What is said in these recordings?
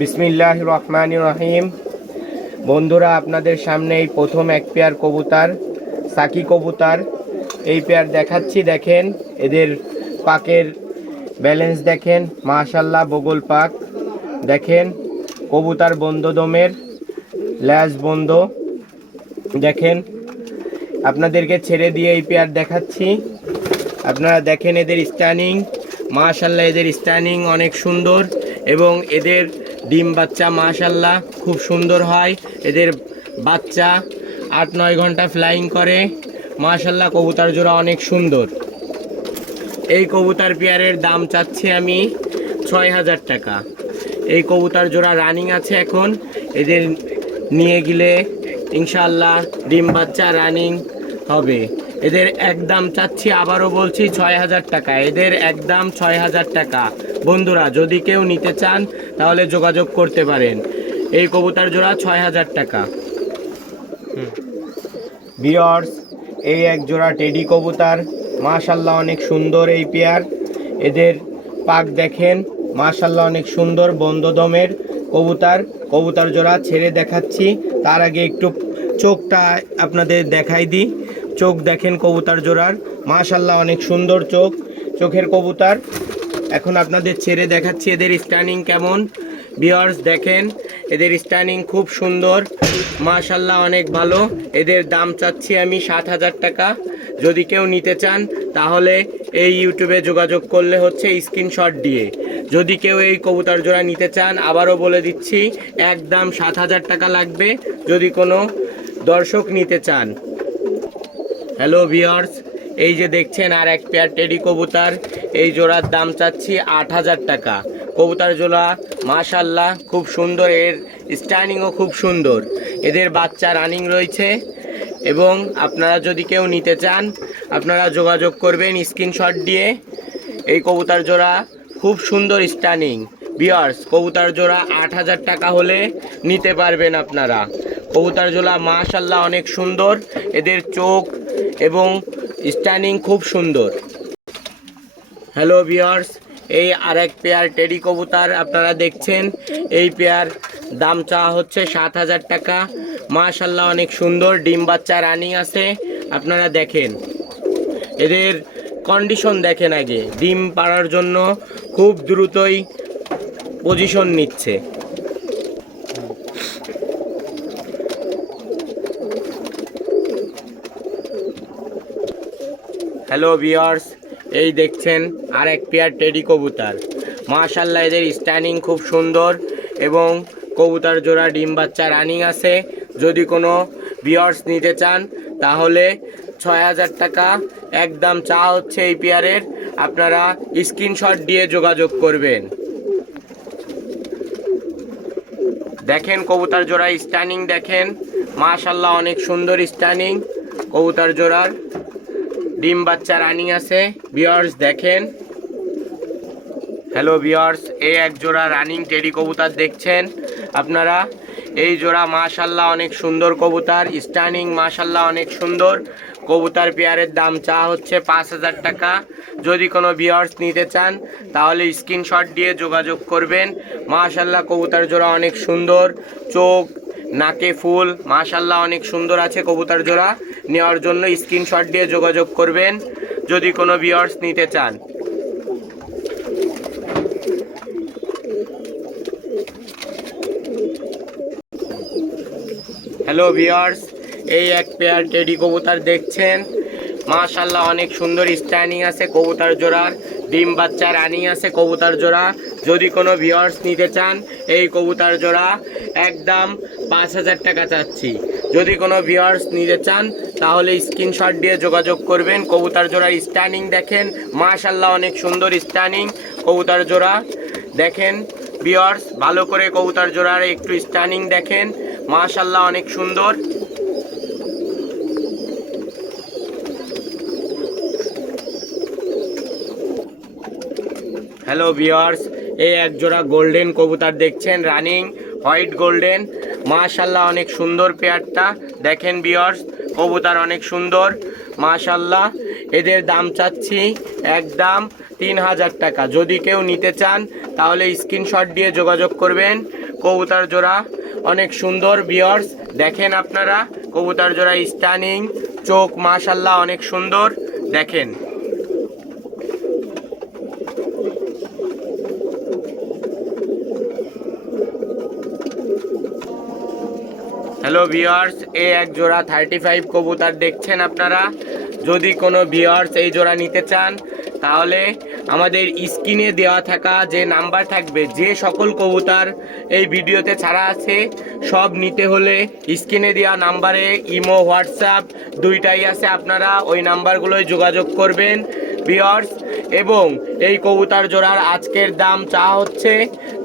বিসমিল্লাহ রহমান রহিম। বন্ধুরা, আপনাদের সামনে এই প্রথম এক পেয়ার কবুতর, সাকি কবুতর। এই পেয়ার দেখাচ্ছি, দেখেন, এদের পাকের ব্যালেন্স দেখেন মাশাল্লাহ বগল পাক। দেখেন, কবুতর বন্ধ দমের ল্যাজ বন্ধ। দেখেন, আপনাদেরকে ছেড়ে দিয়ে এই পেয়ার দেখাচ্ছি। আপনারা দেখেন, এদের স্ট্যানিং মাশাল্লাহ এদের স্ট্যানিং অনেক সুন্দর। এবং এদের ডিম বাচ্চা মাশাল্লাহ খুব সুন্দর হয়। এদের বাচ্চা আট, নয় ঘণ্টা ফ্লাইং করে। মাশাল্লাহ কবুতার জোড়া অনেক সুন্দর। এই কবুতার পেয়ারের দাম চাচ্ছি আমি ছয় হাজার টাকা। এই কবুতার জোড়া রানিং আছে এখন। এদের নিয়ে গেলে ইনশাল্লাহ ডিম বাচ্চা রানিং হবে। এদের একদম চাচ্ছি, আবারও বলছি ছয় হাজার টাকা। এদের একদম ছয় হাজার টাকা। বন্ধুরা, যদি কেউ নিতে চান, তাহলে যোগাযোগ করতে পারেন। এই কবুতার জোড়া ছয় হাজার টাকা। বিয়র্স এই এক জোড়া টেডি কবুতার মাশাল্লাহ অনেক সুন্দর এই পেয়ার এদের পাক দেখেন মাশাল্লাহ অনেক সুন্দর বন্ধদমের কবুতার কবুতর। কবুতর জোড়া ছেড়ে দেখাচ্ছি, তার আগে একটু চোখটা আপনাদের দেখাই দিই। চোখ দেখেন কবুতর জোড়ার। মাশাল্লাহ অনেক সুন্দর চোখ, চোখের কবুতার। এখন আপনাদের ছেড়ে দেখাচ্ছি এদের স্ট্যান্ডিং কেমন। বিয়ার্স দেখেন, এদের স্ট্যান্ডিং খুব সুন্দর। মাশাল্লাহ অনেক ভালো। এদের দাম চাচ্ছি আমি সাত হাজার টাকা। যদি কেউ নিতে চান, তাহলে এই ইউটিউবে যোগাযোগ করলে হচ্ছে স্ক্রিনশট দিয়ে। যদি কেউ এই কবুতর জোড়া নিতে চান, আবারও বলে দিচ্ছি, একদম সাত হাজার টাকা লাগবে। যদি কোনো দর্শক নিতে চান হ্যালো ভিওর্স এই যে দেখছেন, আর এক পেয়ার টেডি কবুতর। এই জোড়ার দাম চাচ্ছি আট হাজার টাকা। কবুতর জোড়া মাশাল্লাহ খুব সুন্দর। এর স্ট্যান্ডিংও খুব সুন্দর। এদের বাচ্চা রানিং রয়েছে। এবং আপনারা যদি কেউ নিতে চান, আপনারা যোগাযোগ করবেন স্ক্রিনশট দিয়ে। এই কবুতর জোড়া খুব সুন্দর স্ট্যান্ডিং বিয়ার্স কবুতর জোড়া আট হাজার টাকা হলে নিতে পারবেন আপনারা। কবুতর জোড়া মাশাল্লাহ অনেক সুন্দর। এদের চোখ এবং স্ট্যান্ডিং খুব সুন্দর। হ্যালো বিয়ার্স এই আরেক পেয়ার টেডি কবুতর আপনারা দেখছেন। এই পেয়ার দাম চাওয়া হচ্ছে সাত হাজার টাকা। মাশাল্লাহ অনেক সুন্দর, ডিম বাচ্চা রানিং আছে। আপনারা দেখেন। এদের কন্ডিশন দেখেন আগে। ডিম পাড়ার জন্য খুব দ্রুতই পজিশন নিচ্ছে। হ্যালো বিয়ার্স এই দেখছেন আর এক পেয়ার টেডি কবুতর। মাশাল্লাহ এদের স্ট্যান্ডিং খুব সুন্দর এবং কবুতর জোড়া ডিম বাচ্চা রানিং আছে। যদি কোনো বিয়ার্স নিতে চান, তাহলে ছয় হাজার টাকা একদম চা হচ্ছে এই পেয়ারের আপনারা স্ক্রিনশট দিয়ে যোগাযোগ করবেন। দেখেন কবুতর জোড়া স্ট্যান্ডিং দেখেন। মাশাল্লাহ অনেক সুন্দর স্ট্যান্ডিং কবুতর জোড়ার। ডিম বাচ্চা রানিং আছে। বিয়ার্স দেখেন। হ্যালো বিয়ার্স এই এক জোড়া রানিং টেডি কবুতার দেখছেন আপনারা? এই জোড়া মাশাল্লাহ অনেক সুন্দর কবুতার স্ট্যান্ডিং মাশাল্লাহ অনেক সুন্দর। কবুতার পেয়ারের দাম চা হচ্ছে পাঁচ হাজার টাকা। যদি কোনো বিয়ার্স নিতে চান, তাহলে স্ক্রিনশট দিয়ে যোগাযোগ করবেন। মাশাল্লাহ কবুতার জোড়া অনেক সুন্দর। চোখ, নাকে ফুল মাশাল্লাহ অনেক সুন্দর আছে কবুতার জোড়া। নেওয়ার জন্য স্ক্রিনশট দিয়ে যোগাযোগ করবেন যদি কোনো বিয়ার্স নিতে চান। হ্যালো ভিওর্স এই এক পেয়ার টেডি কবুতর দেখছেন। মাশাল্লাহ অনেক সুন্দর স্ট্যান্ডিং আছে কবুতর জোড়ার। ডিম বাচ্চা রানিং আছে কবুতর জোড়া। যদি কোনো ভিওর্স নিতে চান, এই কবুতর জোড়া একদম পাঁচ হাজার টাকা চাচ্ছি। যদি কোনো ভিওর্স নিতে চান, তাহলে স্ক্রিনশট দিয়ে যোগাযোগ করবেন। কবুতর জোড়ার স্ট্যানিং দেখেন। মাশাল্লাহ অনেক সুন্দর স্ট্যানিং কবুতর জোড়া দেখেন। ভিওর্স ভালো করে কবুতর জোড়ার একটু স্ট্যান্ডিং দেখেন। মাশাল্লাহ অনেক সুন্দর। হ্যালো ভিওয়ার্স এই এক জোড়া গোল্ডেন কবুতর দেখছেন রানিং হোয়াইট গোল্ডেন মাশাল্লাহ অনেক সুন্দর পেয়ারটা। দেখেন ভিওয়ার্স কবুতার অনেক সুন্দর। মাশাল্লাহ এদের দাম চাচ্ছি একদম তিন হাজার টাকা। যদি কেউ নিতে চান, তাহলে স্ক্রিনশট দিয়ে যোগাযোগ করবেন। কবুতার জোড়া অনেক সুন্দর বিয়ার্স দেখেন আপনারা, কবুতার জোড়া স্টানিং চোখ মাশাল্লাহ অনেক সুন্দর। দেখেন। হ্যালো ভিওয়ার্স এ এক জোড়া থার্টি ফাইভ কবুতর দেখছেন আপনারা? যদি কোনো ভিওয়ার্স এই জোড়া নিতে চান, তাহলে আমাদের স্ক্রিনে দেওয়া থাকা যে নাম্বার থাকবে, যে সকল কবুতর এই ভিডিওতে ছাড়া আছে, সব নিতে হলে স্ক্রিনে দেওয়া নাম্বারে ইমো, হোয়াটসঅ্যাপ দুইটাই আছে। আপনারা ওই নাম্বারগুলোয় যোগাযোগ করবেন। ভিওয়ার্স এবং এই কবুতর জোড়ার আজকের দাম চা হচ্ছে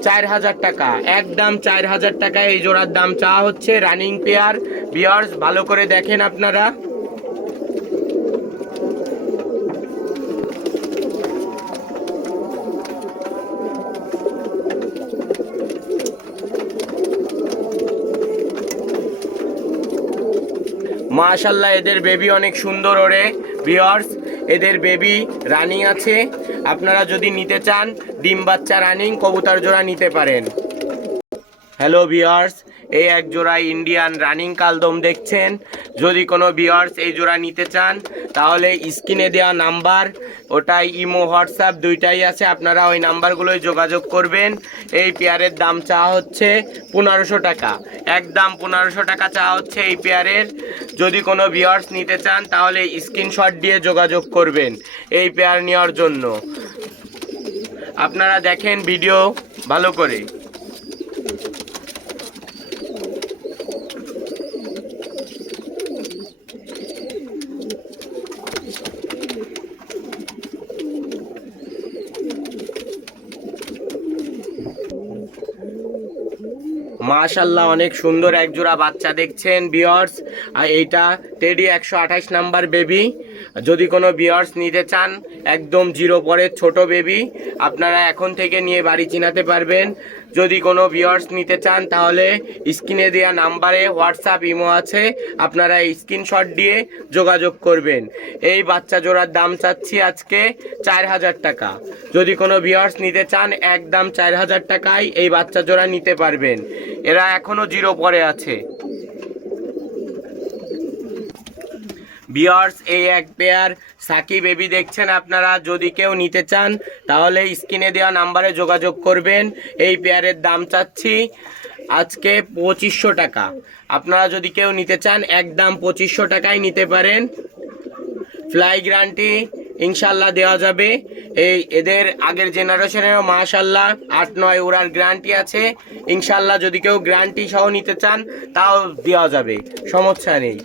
চার হাজার টাকা। একদম চার হাজার টাকা এই জোড়ার দাম চা হচ্ছে রানিং পেয়ার। বিয়ার্স, ভালো করে দেখেন আপনারা। মাশাল্লাহ, এদের বেবি অনেক সুন্দর ওরে। বিয়ার্স এদের বেবি রানিং আছে। আপনারা যদি নিতে চান, ডিম বাচ্চা রানিং কবুতর জোড়া নিতে পারেন। হ্যালো বিয়ার্স এই এক জোড়া ইন্ডিয়ান রানিং কালদম দেখছেন। যদি কোনো বিয়ার্স এই জোড়া নিতে চান, তাহলে স্ক্রিনে দেওয়া নাম্বার ওটাই ইমো হোয়াটসঅ্যাপ দুইটাই আছে, আপনারা ওই নাম্বারগুলোয় যোগাযোগ করবেন। এই পেয়ারের দাম চা হচ্ছে পনেরোশো টাকা। একদম পনেরোশো টাকা চা হচ্ছে এই পেয়ারের যদি কোনো বিয়ার্স নিতে চান, তাহলে স্ক্রিনশট দিয়ে যোগাযোগ করবেন এই পেয়ার নেওয়ার জন্য। আপনারা দেখেন ভিডিও ভালো করে। মাশাল্লাহ অনেক সুন্দর একজোড়া বাচ্চা দেখছেন বিয়ার্স আর এইটা টেডি একশো আঠাশ নাম্বার বেবি যদি কোনো বিয়ার্স নিতে চান, একদম জিরো পরের ছোট বেবি আপনারা এখন থেকে নিয়ে বাড়ি চিনাতে পারবেন। যদি কোনো বিয়ার্স নিতে চান, তাহলে স্ক্রিনে দেওয়া নাম্বারে হোয়াটসঅ্যাপ ইমো আছে, আপনারা স্ক্রিনশট দিয়ে যোগাযোগ করবেন। এই বাচ্চা জোড়ার দাম চাচ্ছি আজকে চার হাজার টাকা। যদি কোনো বিয়ার্স নিতে চান, একদম চার হাজার টাকায় এই বাচ্চা জোড়া নিতে পারবেন। এরা এখনও জিরো পরে আছে। বিয়ার্স, এই এক পেয়ার সাকি বেবি দেখছেন আপনারা, যদি কেউ নিতে চান, তাহলে স্ক্রিনে দেওয়া নাম্বারে যোগাযোগ করবেন। এই পেয়ারের দাম চাচ্ছি আজকে পঁচিশশো টাকা। আপনারা যদি কেউ নিতে চান, একদম পঁচিশশো টাকায় নিতে পারেন। ফ্লাই গ্যারান্টি ইনশাল্লাহ দেওয়া যাবে। এই এদের আগের জেনারেশনেরও মাশাল্লাহ আট নয় ওরার গ্যারান্টি আছে। ইনশাল্লাহ যদি কেউ গ্যারান্টি সহ নিতে চান, তাও দেওয়া যাবে। সমস্যা নেই।